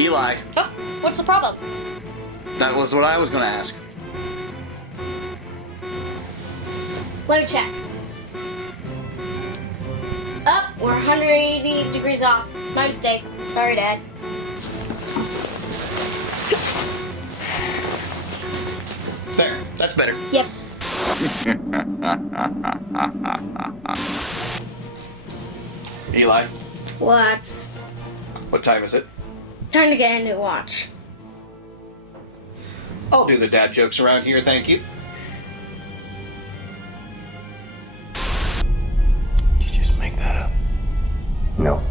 Eli, Oh, what's the problem? that was what I was going to ask. Let me check. Up, we're 180 degrees off. My mistake. Sorry, Dad. There, that's better. Yep. Eli, What? what time is it? Time to get a new watch. I'll do the dad jokes around here, thank you. Did you just make that up? No,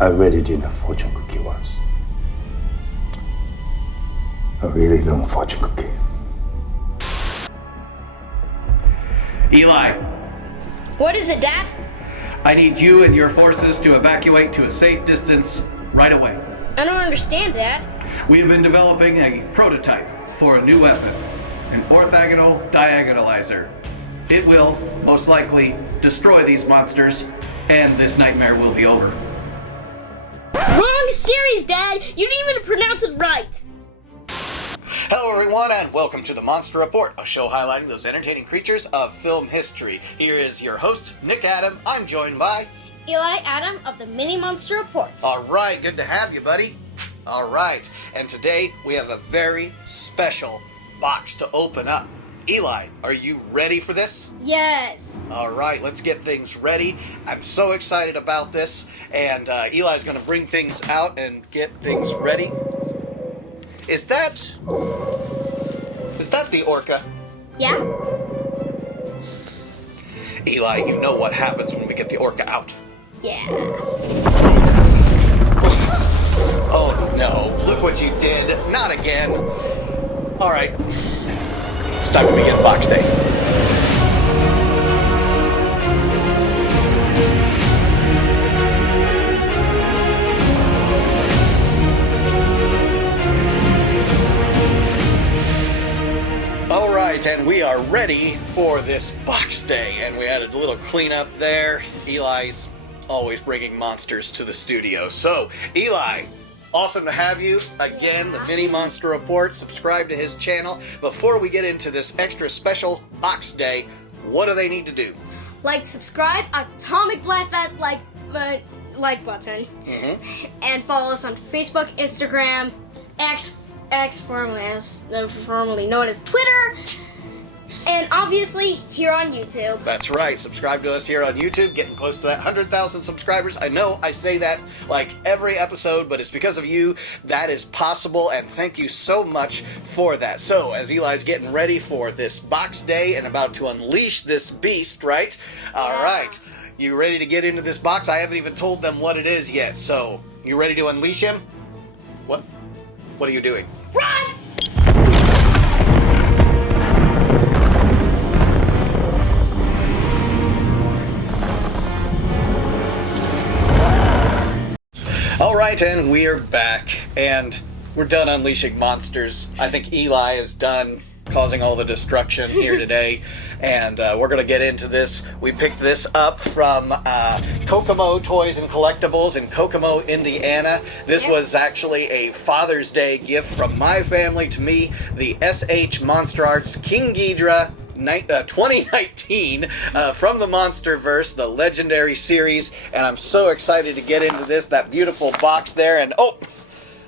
I already did a fortune cookie once. A really long fortune cookie. Eli, What is it, Dad? I need you and your forces to evacuate to a safe distance right away. I don't understand, Dad. We have been developing a prototype for a new weapon, an orthogonal diagonalizer. It will, most likely, destroy these monsters, and this nightmare will be over. Wrong series, Dad! You didn't even pronounce it right! Hello everyone and welcome to the Monster Report, a show highlighting those entertaining creatures of film history. Here is your host, Nick Adam. I'm joined by... Eli Adam of the Mini Monster Reports. Alright, good to have you, buddy. Alright, and today we have a very special box to open up. Eli, are you ready for this? Yes. Alright, let's get things ready. I'm so excited about this, and Eli's going to bring things out and get things ready. Is that the orca? Yeah? Eli, you know what happens when we get the orca out. Yeah. Oh no, look what you did. Not again. Alright. It's time to begin Box Day. Alright, and we are ready for this Box Day. And we had a little cleanup there. Eli's always bringing monsters to the studio. So, Eli, awesome to have you again, the Mini Monster Report. Subscribe to his channel. Before we get into this extra special Box Day, what do they need to do? Like, subscribe, atomic blast that like button, and follow us on Facebook, Instagram, X formerly known as Twitter, and obviously here on YouTube. That's right. Subscribe to us here on YouTube. Getting close to that 100,000 subscribers. I know I say that like every episode, but it's because of you that is possible, and thank you so much for that. So, as Eli's getting ready for this Box Day and about to unleash this beast, right? All right. You ready to get into this box? I haven't even told them what it is yet. So, you ready to unleash him? What are you doing? Run! Alright, and we're back, and we're done unleashing monsters. I think Eli is done causing all the destruction here today, and we're going to get into this. We picked this up from Kokomo Toys and Collectibles in Kokomo, Indiana. This was actually a Father's Day gift from my family to me, the Monsterarts King Ghidorah 2019 from the Monsterverse, the Legendary series, and I'm so excited to get into this. That beautiful box there, and oh,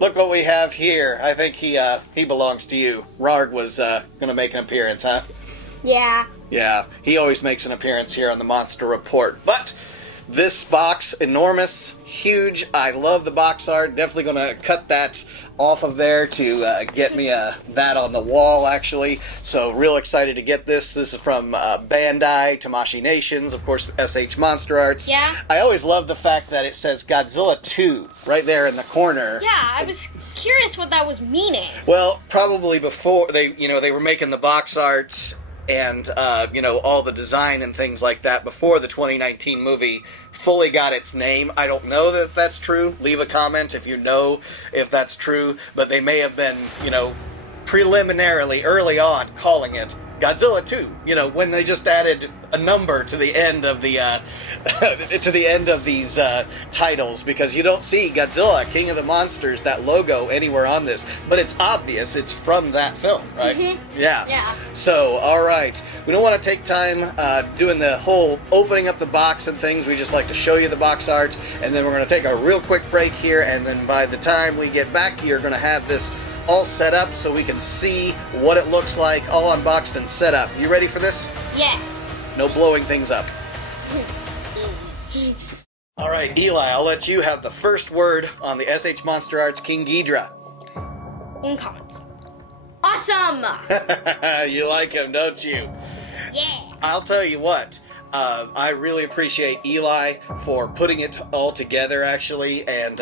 look what we have here. I think he belongs to you. Rarg was gonna make an appearance, huh? Yeah. Yeah, he always makes an appearance here on the Monster Report. But this box, enormous, huge. I love the box art. Definitely gonna cut that off of there to get me that on the wall, actually. So real excited to get this. This is from Bandai, Tamashii Nations, of course, SH Monsterarts. Yeah. I always love the fact that it says Godzilla 2 right there in the corner. Yeah, I was curious what that was meaning. Well, probably before they were making the box arts and all the design and things like that before the 2019 movie fully got its name. I don't know that that's true. Leave a comment if you know if that's true, but they may have been, preliminarily early on calling it Godzilla 2, when they just added a number to the end of the to the end of these titles, because you don't see Godzilla, King of the Monsters, that logo anywhere on this, but it's obvious it's from that film, right? Yeah. Yeah. So, all right, we don't want to take time doing the whole opening up the box and things. We just like to show you the box art, and then we're going to take a real quick break here, and then by the time we get back, you're going to have this all set up so we can see what it looks like, all unboxed and set up. You ready for this? Yeah. No blowing things up. All right, Eli, I'll let you have the first word on the SH Monsterarts King Ghidorah. In comments. Awesome! You like him, don't you? Yeah. I'll tell you what. I really appreciate Eli for putting it all together, actually, and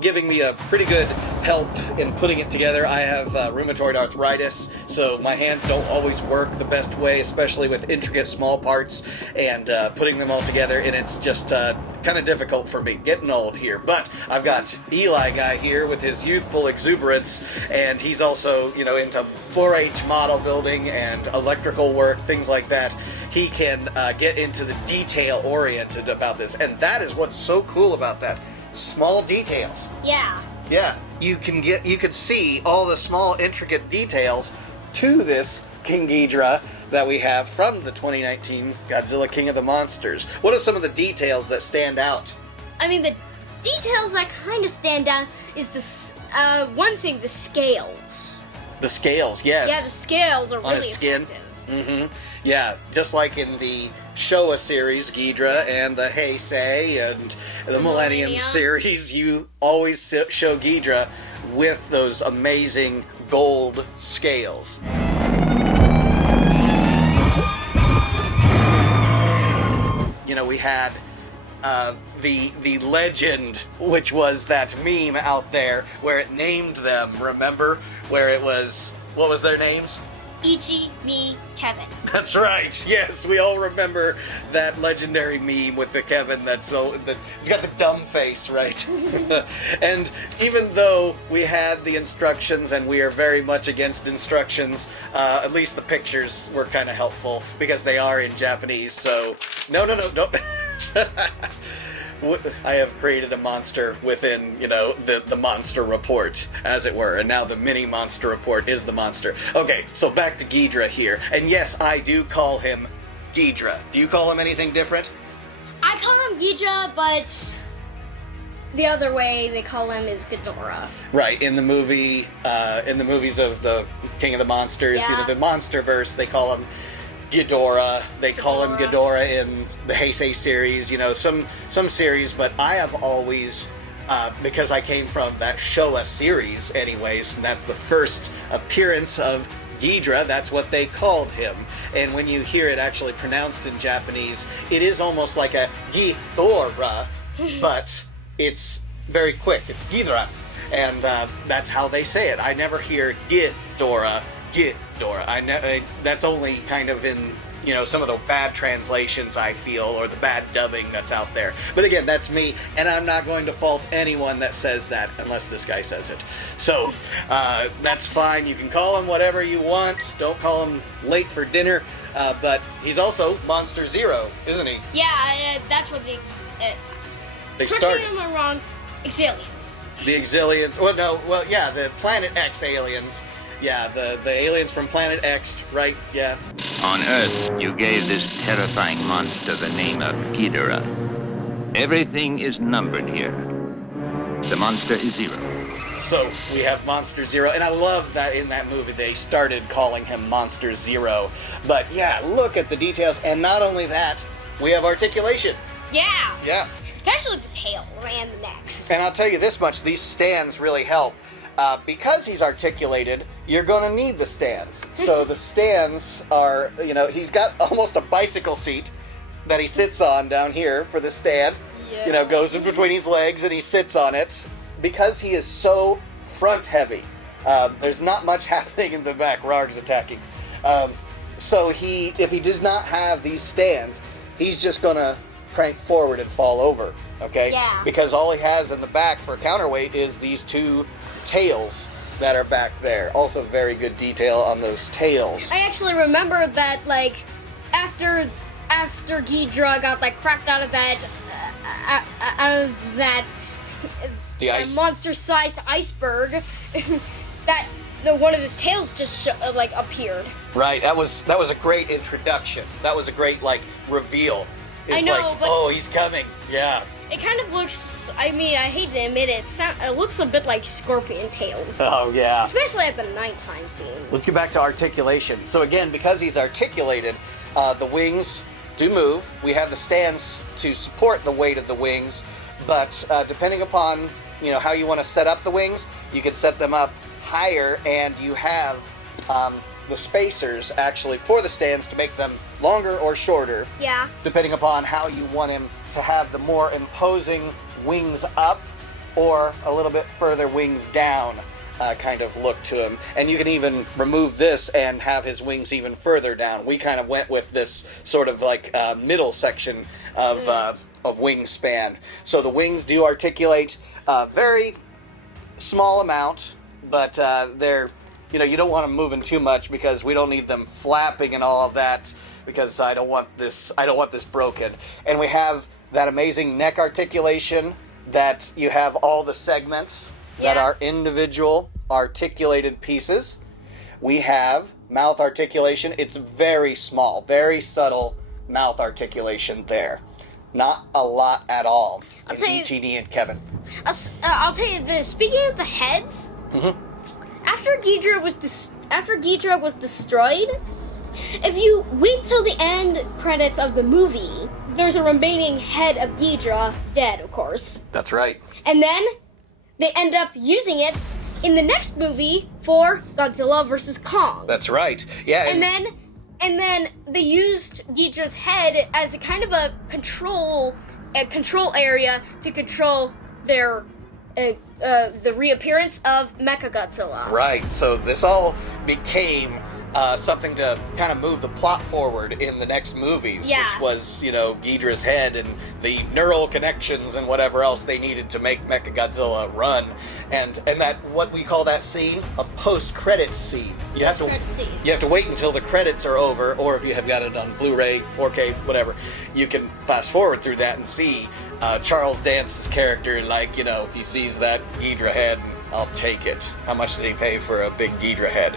giving me a pretty good help in putting it together. I have rheumatoid arthritis, so my hands don't always work the best way, especially with intricate small parts and putting them all together, and it's just kind of difficult for me, getting old here. But I've got Eli guy here with his youthful exuberance, and he's also, into 4-H model building and electrical work, things like that. He can get into the detail-oriented about this, and that is what's so cool about that. Small details. Yeah. Yeah, you can see all the small intricate details to this King Ghidorah that we have from the 2019 Godzilla King of the Monsters. What are some of the details that stand out? I mean, the details that kind of stand out is one thing, the scales. The scales, yes. Yeah, the scales are on really his skin. effective. Mm-hmm. Yeah, just like in the Showa series, Ghidorah, and the Heisei, and the Millennium series, you always show Ghidorah with those amazing gold scales. We had the legend, which was that meme out there where it named them, remember? Where it was, what was their names? Ichi, me, Kevin. That's right. Yes, we all remember that legendary meme with the Kevin he's got the dumb face, right? And even though we had the instructions, and we are very much against instructions, at least the pictures were kind of helpful because they are in Japanese. So no, don't. I have created a monster within, the monster report, as it were, and now the mini monster report is the monster. Okay, so back to Ghidorah here, and yes, I do call him Ghidorah. Do you call him anything different? I call him Ghidorah, but the other way they call him is Ghidorah. Right, in the movies of the King of the Monsters, Yeah. The Monsterverse, they call him Ghidorah. They call him Ghidorah in the Heisei series, some series, but I have always, because I came from that Showa series anyways, and that's the first appearance of Ghidorah, that's what they called him. And when you hear it actually pronounced in Japanese, it is almost like a Ghidorah, but it's very quick. It's Ghidorah, and that's how they say it. I never hear Ghidorah. That's only kind of in, some of the bad translations, I feel, or the bad dubbing that's out there. But again, that's me, and I'm not going to fault anyone that says that unless this guy says it. So, that's fine. You can call him whatever you want. Don't call him late for dinner. But he's also Monster Zero, isn't he? Yeah, that's what they They correct me if I'm wrong. Exilians. The Exilians. The Planet X aliens. Yeah, the aliens from Planet X, right? Yeah. On Earth, you gave this terrifying monster the name of Ghidorah. Everything is numbered here. The monster is Zero. So we have Monster Zero, and I love that in that movie they started calling him Monster Zero. But yeah, look at the details, and not only that, we have articulation. Yeah. Yeah. Especially the tails and the necks. And I'll tell you this much, these stands really help. Because he's articulated, you're going to need the stands. So the stands are, he's got almost a bicycle seat that he sits on down here for the stand. Yeah. Goes in between his legs and he sits on it. Because he is so front heavy, there's not much happening in the back. Rarg's attacking. So if he does not have these stands, he's just going to crank forward and fall over. Okay? Yeah. Because all he has in the back for counterweight is these two tails that are back there. Also very good detail on those tails. I actually remember that, after after Ghidorah got like cracked out of that The ice. monster-sized iceberg, that one of his tails just appeared. Right. That was a great introduction. That was a great reveal. It's I know, like, but- oh, he's coming. Yeah. It kind of looks. I mean, I hate to admit it. It looks a bit like scorpion tails, Oh yeah. especially at the nighttime scenes. Let's get back to articulation. So again, because he's articulated, the wings do move. We have the stands to support the weight of the wings, but depending upon how you want to set up the wings, you can set them up higher, and you have the spacers actually for the stands to make them longer or shorter, Yeah. depending upon how you want him to have the more imposing wings up or a little bit further wings down kind of look to him. And you can even remove this and have his wings even further down. We kind of went with this sort of middle section of wingspan. So the wings do articulate very small amount, but they're you don't want them moving too much because we don't need them flapping and all of that, because I don't want this broken. And we have that amazing neck articulation that you have all the segments that Yeah. are individual articulated pieces. We have mouth articulation. It's very small, very subtle mouth articulation there. Not a lot at all in tell you- EGD and Kevin. I'll tell you this. Speaking of the heads, after Ghidorah was destroyed, if you wait till the end credits of the movie, there's a remaining head of Ghidorah, dead, of course. That's right. And then they end up using it in the next movie for Godzilla vs. Kong. That's right. Yeah. And then they used Ghidorah's head as a kind of a control area to control their the reappearance of Mechagodzilla. Right, so this all became something to kind of move the plot forward in the next movies, Yeah. which was, Ghidorah's head and the neural connections and whatever else they needed to make Mechagodzilla run. And that, what we call that scene, a post-credits scene. You have Post-credit scene. You have to wait until the credits are over, or if you have got it on Blu-ray, 4K, whatever, you can fast forward through that and see Charles Dance's character, he sees that Ghidorah head, and I'll take it. How much did he pay for a big Ghidorah head?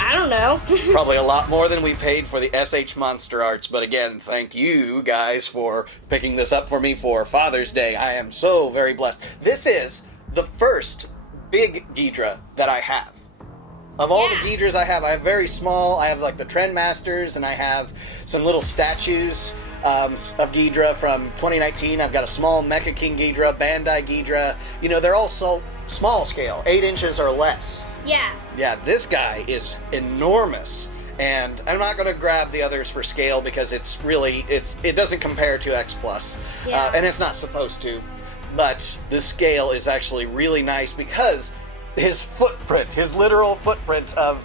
I don't know. Probably a lot more than we paid for the SH Monsterarts, but again, thank you guys for picking this up for me for Father's Day. I am so very blessed. This is the first big Ghidorah that I have. Of all the Ghidorahs I have very small. I have the Trendmasters, and I have some little statues of Ghidorah from 2019. I've got a small Mecha King Ghidorah, Bandai Ghidorah. They're all so small scale, 8 inches or less. Yeah. Yeah, this guy is enormous, and I'm not going to grab the others for scale because it doesn't compare to X Plus, Yeah. and it's not supposed to. But the scale is actually really nice because his footprint, his literal footprint of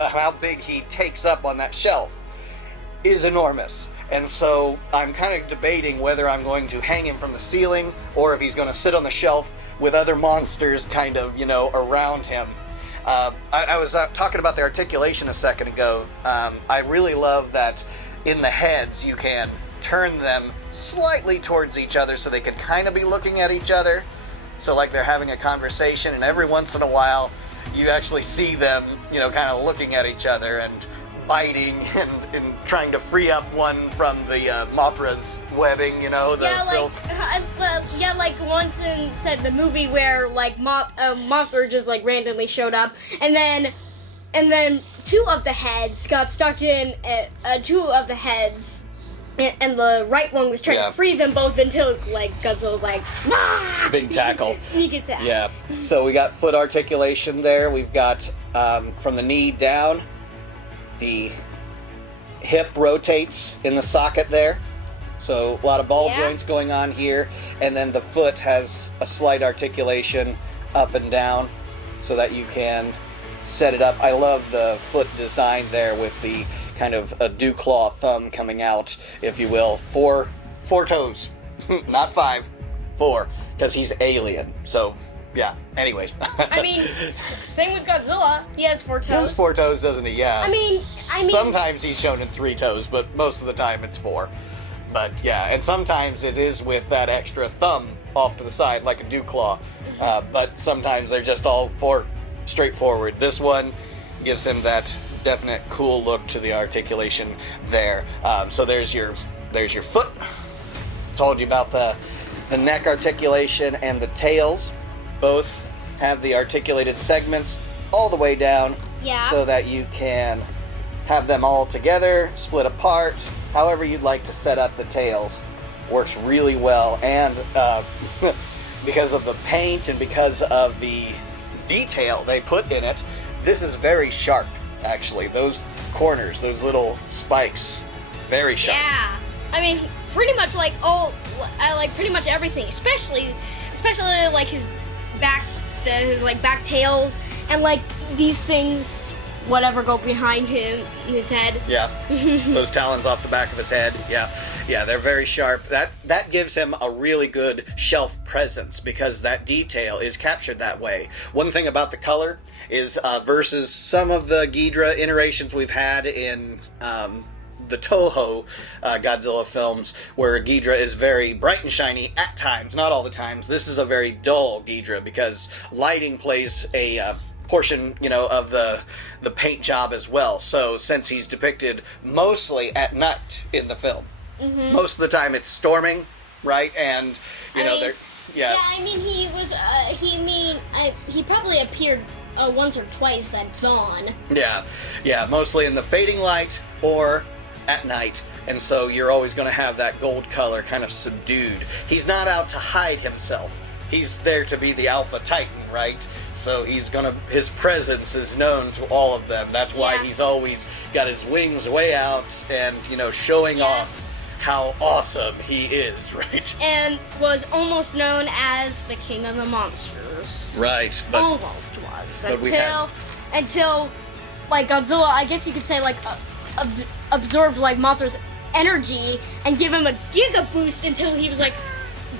how big he takes up on that shelf, is enormous. And so I'm kind of debating whether I'm going to hang him from the ceiling or if he's going to sit on the shelf with other monsters kind of around him. I was talking about the articulation a second ago. I really love that in the heads you can turn them slightly towards each other so they can kind of be looking at each other. So they're having a conversation, and every once in a while you actually see them, kind of looking at each other and biting and trying to free up one from the Mothra's webbing, the silk. Like once in the movie where Mothra just randomly showed up, and then two of the heads got stuck in two of the heads, and the right one was trying to free them both until Godzilla was "Wah!" Big tackle. Sneak attack. Yeah. So we got foot articulation there. We've got from the knee down, the hip rotates in the socket there. So a lot of ball joints going on here, and then the foot has a slight articulation up and down so that you can set it up. I love the foot design there with the kind of a dew claw thumb coming out, if you will. Four toes, not 5, 4, because he's alien. So Yeah. Anyways. I mean, same with Godzilla. He has 4 He toes. has 4 toes, doesn't he? Yeah. I mean. Sometimes he's shown in 3 toes, but most of the time it's 4. But yeah, and sometimes it is with that extra thumb off to the side, like a dew claw. But sometimes they're just all 4 straightforward. This one gives him that definite cool look to the articulation there. So there's your foot. Told you about the neck articulation and the tails. Both have the articulated segments all the way down, Yeah. so that you can have them all together, split apart, however you'd like to set up the tails. Works really well, and because of the paint and because of the detail they put in it, this is very sharp, actually. Those corners, those little spikes, very sharp. Yeah. I mean, pretty much like pretty much everything, especially like his back tails, and like these things, whatever, go behind his head. Yeah, those talons off the back of his head. Yeah, they're very sharp. That gives him a really good shelf presence because that detail is captured that way. One thing about the color is versus some of the Ghidorah iterations we've had in the Toho Godzilla films, where Ghidorah is very bright and shiny at times, not all the times. This is a very dull Ghidorah because lighting plays a portion, of the paint job as well. So since he's depicted mostly at night in the film, most of the time it's storming, right? And they're Yeah, I mean, he probably appeared once or twice at dawn. Yeah, mostly in the fading light or at night, and so you're always going to have that gold color kind of subdued. He's not out to hide himself. He's there to be the Alpha Titan, right? So his presence is known to all of them. That's why he's always got his wings way out and, showing off how awesome he is, right? And was almost known as the King of the Monsters. Right, but Almost was. but Until, like, Godzilla, I guess you could say, like, absorbed, like, Mothra's energy and give him a giga boost until he was, like,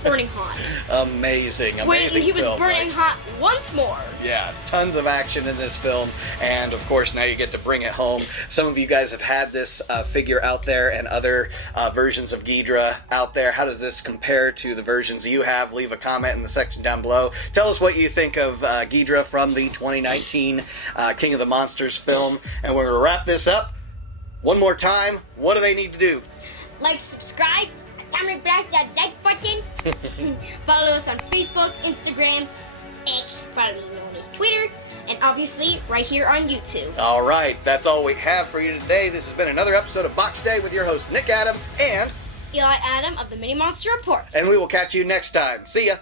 burning hot. Amazing When he was film, burning right? hot once more. Yeah, tons of action in this film, and of course now you get to bring it home. Some of you guys have had this figure out there and other versions of Ghidorah out there. How does this compare to the versions you have? Leave a comment in the section down below. Tell us what you think of Ghidorah from the 2019 King of the Monsters film, and we're going to wrap this up one more time. What do they need to do? Like, subscribe, press that like button. Follow us on Facebook, Instagram, X, formerly known as Twitter, and obviously right here on YouTube. All right, that's all we have for you today. This has been another episode of Box Day with your host Nick Adam and Eli Adam of the Mini Monster Reports. we will catch you next time. See ya.